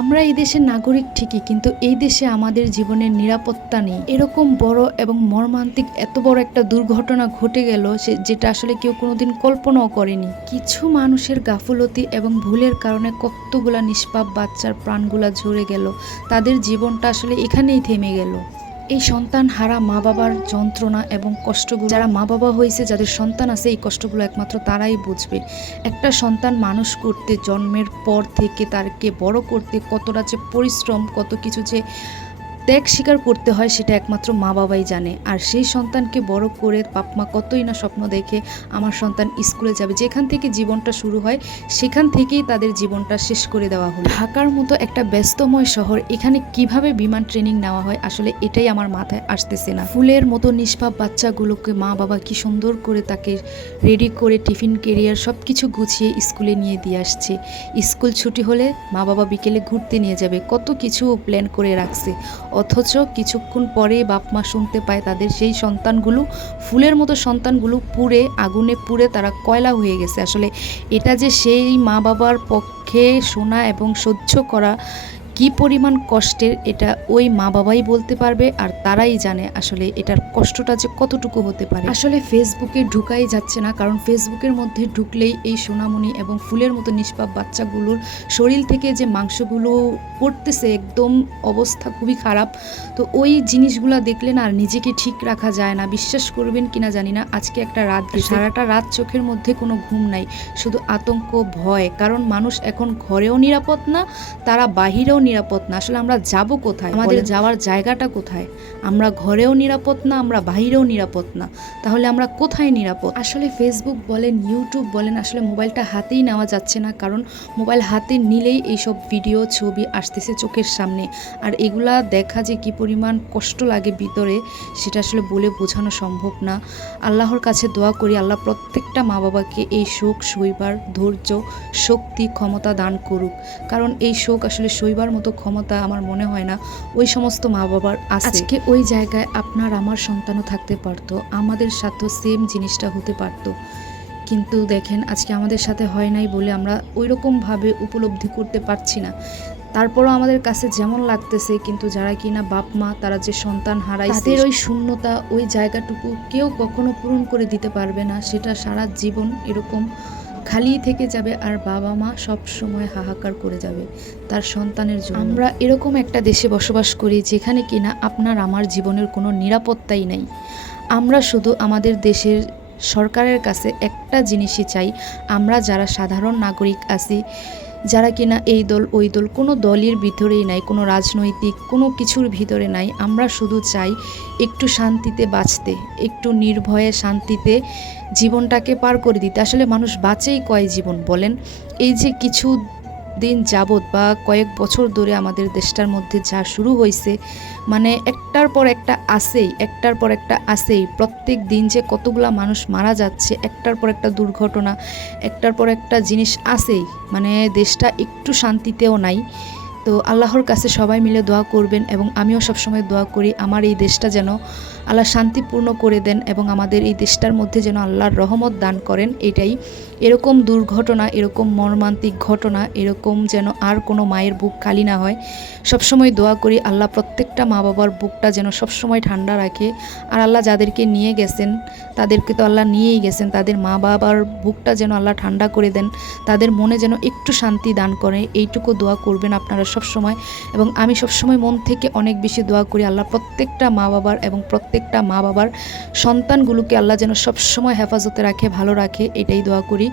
আমরা এই দেশের নাগরিক ঠিকই, কিন্তু এই দেশে আমাদের জীবনের নিরাপত্তা নেই। এরকম বড় এবং মর্মান্তিক এত বড় একটা দুর্ঘটনা ঘটে গেল সে, যেটা আসলে কেউ কোনোদিন কল্পনাও করেনি। কিছু মানুষের গাফলতি এবং ভুলের কারণে কতগুলা নিষ্পাপ বাচ্চার প্রাণগুলা ঝরে গেল। তাদের জীবনটা আসলে এখানেই থেমে গেল। এই সন্তান হারা মা বাবার যন্ত্রণা এবং কষ্টগুলো, যারা মা বাবা হয়েছে, যাদের সন্তান আছে, এই কষ্টগুলো একমাত্র তারাই বুঝবে। একটা সন্তান মানুষ করতে, জন্মের পর থেকে তারকে বড় করতে কতটা যে পরিশ্রম, কত কিছু যে ত্যাগ স্বীকার করতে হয় সেটা একমাত্র মা বাবাই জানে। আর সেই সন্তানকে বড় করে বাপমা কতই না স্বপ্ন দেখে আমার সন্তান স্কুলে যাবে। যেখান থেকে জীবনটা শুরু হয়, সেখান থেকেই তাদের জীবনটা শেষ করে দেওয়া হলো। ঢাকার মতো একটা ব্যস্তময় শহর, এখানে কীভাবে বিমান ট্রেনিং নেওয়া হয়, আসলে এটাই আমার মাথায় আসতেছে না। ফুলের মতো নিষ্পাপ বাচ্চাগুলোকে মা বাবা কি সুন্দর করে তাকে রেডি করে টিফিন কেরিয়ার সব কিছু গুছিয়ে স্কুলে নিয়ে দিয়ে আসছে। স্কুল ছুটি হলে মা বাবা বিকেলে ঘুরতে নিয়ে যাবে। কত কিছু প্ল্যান করে রাখছে। অথচ কিছুক্ষণ পরে বাপ মা শুনতে পায় তাদের সেই সন্তানগুলো, ফুলের মতো সন্তানগুলো পুড়ে, আগুনে পুড়ে তারা কয়লা হয়ে গেছে। আসলে এটা যে সেই মা বাবার পক্ষে শোনা এবং সহ্য করা কি পরিমাণ কষ্টের এটা ওই মা বাবাই বলতে পারবে আর তারাই জানে আসলে এটার কষ্টটা যে কতটুকু হতে পারে। আসলে ফেসবুকে ঢুকাই যাচ্ছে না কারণ ফেসবুকের মধ্যে ঢুকলেই এই সোনামণি এবং ফুলের মতো নিষ্পাপ বাচ্চাগুলোর শরীর থেকে যে মাংসগুলো পড়তেছে একদম অবস্থা খুবই খারাপ। তো ওই জিনিসগুলো দেখলে না আর নিজেকে ঠিক রাখা যায় না। বিশ্বাস করবেন কিনা জানি না আজকে একটা রাত সারাটা রাত চোখের মধ্যে কোনো ঘুম নাই শুধু আতঙ্ক ভয়। কারণ মানুষ এখন ঘরেও নিরাপদ না তারা বাহিরেও নিরাপদ না। আসলে আমরা যাব কোথায়? আমাদের যাওয়ার জায়গাটা কোথায়? আমরা ঘরেও নিরাপদ না আমরা বাহিরেও নিরাপদ না। তাহলে আমরা কোথায় নিরাপদ? আসলে ফেসবুক বলেন ইউটিউব বলেন আসলে মোবাইলটা হাতেই নেওয়া যাচ্ছে না। কারণ মোবাইল হাতে নিলেই এইসব ভিডিও ছবি আসতেছে চোখের সামনে। আর এগুলা দেখা যে কি পরিমাণ কষ্ট লাগে ভিতরে সেটা আসলে বলে বোঝানো সম্ভব না। আল্লাহর কাছে দোয়া করি আল্লাহ প্রত্যেকটা মা বাবাকে এই শোক সইবার ধৈর্য শক্তি ক্ষমতা দান করুক। কারণ এই শোক আসলে সইবার মতো ক্ষমতা আমার মনে হয় না। ওই সমস্ত মা বাবার আজকে ওই জায়গায় আপনার আমার সন্তানও থাকতে পারতো আমাদের সাথেও সেম জিনিসটা হতে পারতো। কিন্তু দেখেন আজকে আমাদের সাথে হয় নাই বলে আমরা ওই রকমভাবে উপলব্ধি করতে পারছি না। তারপরও আমাদের কাছে যেমন লাগতেছে কিন্তু যারা কিনা বাপ মা তারা যে সন্তান হারায় তাদের ওই শূন্যতা ওই জায়গাটুকু কেউ কখনো পূরণ করে দিতে পারবে না। সেটা সারা জীবন এরকম খালি থেকে যাবে আর বাবা মা সব সময় হাহাকার করে যাবে তার সন্তানের জন্য। আমরা এরকম একটা দেশে বসবাস করি যেখানে কিনা আপনার আমার জীবনের কোনো নিরাপত্তাই নাই। আমরা শুধু আমাদের দেশের সরকারের কাছে একটা জিনিসই চাই, আমরা যারা সাধারণ নাগরিক আছি যারা কিনা এই দল, ওই দল, কোনো দলের ভিতরেই নাই, কোনো রাজনৈতিক, কোনো কিছুর ভিতরে নাই, আমরা শুধু চাই একটু শান্তিতে বাঁচতে, একটু নির্ভয়ে শান্তিতে জীবনটাকে পার করে দিতে। আসলে মানুষ বাঁচেই কয় জীবন বলেন? এই যে কিছু দিন যাবৎ বা কয়েক বছর ধরে আমাদের দেশটার মধ্যে যা শুরু হয়েছে মানে একটার পর একটা আসেই একটার পর একটা আসেই প্রত্যেক দিন যে কতগুলা মানুষ মারা যাচ্ছে, একটার পর একটা দুর্ঘটনা, একটার পর একটা জিনিস আসেই মানে দেশটা একটু শান্তিতেও নাই। তো আল্লাহর কাছে সবাই মিলে দোয়া করবেন এবং আমিও সবসময় দোয়া করি, আমার এই দেশটা যেন আল্লাহ শান্তিপূর্ণ করে দেন এবং আমাদের এই দেশটার মধ্যে যেন আল্লাহর রহমত দান করেন, এটাই। এরকম দুর্ঘটনা, এরকম মর্মান্তিক ঘটনা, এরকম যেন আর কোনো মায়ের বুক খালি না হয়, সবসময় দোয়া করি আল্লাহ প্রত্যেকটা মা বাবার বুকটা যেন সবসময় ঠান্ডা রাখে। আর আল্লাহ যাদেরকে নিয়ে গেছেন, তাদেরকে তো আল্লাহ নিয়েই গেছেন, তাদের মা বাবার বুকটা যেন আল্লাহ ঠান্ডা করে দেন, তাদের মনে যেন একটু শান্তি দান করে, এইটুকু দোয়া করবেন আপনারা সবসময় এবং আমি সব সময় মন থেকে অনেক বেশি দোয়া করি আল্লাহ প্রত্যেকটা মা বাবার এবং প্রত্যেকটা মা বাবার সন্তানগুলোকে আল্লাহ যেন সব সময় হেফাজতে রাখে, ভালো রাখে, এটাই দোয়া করি।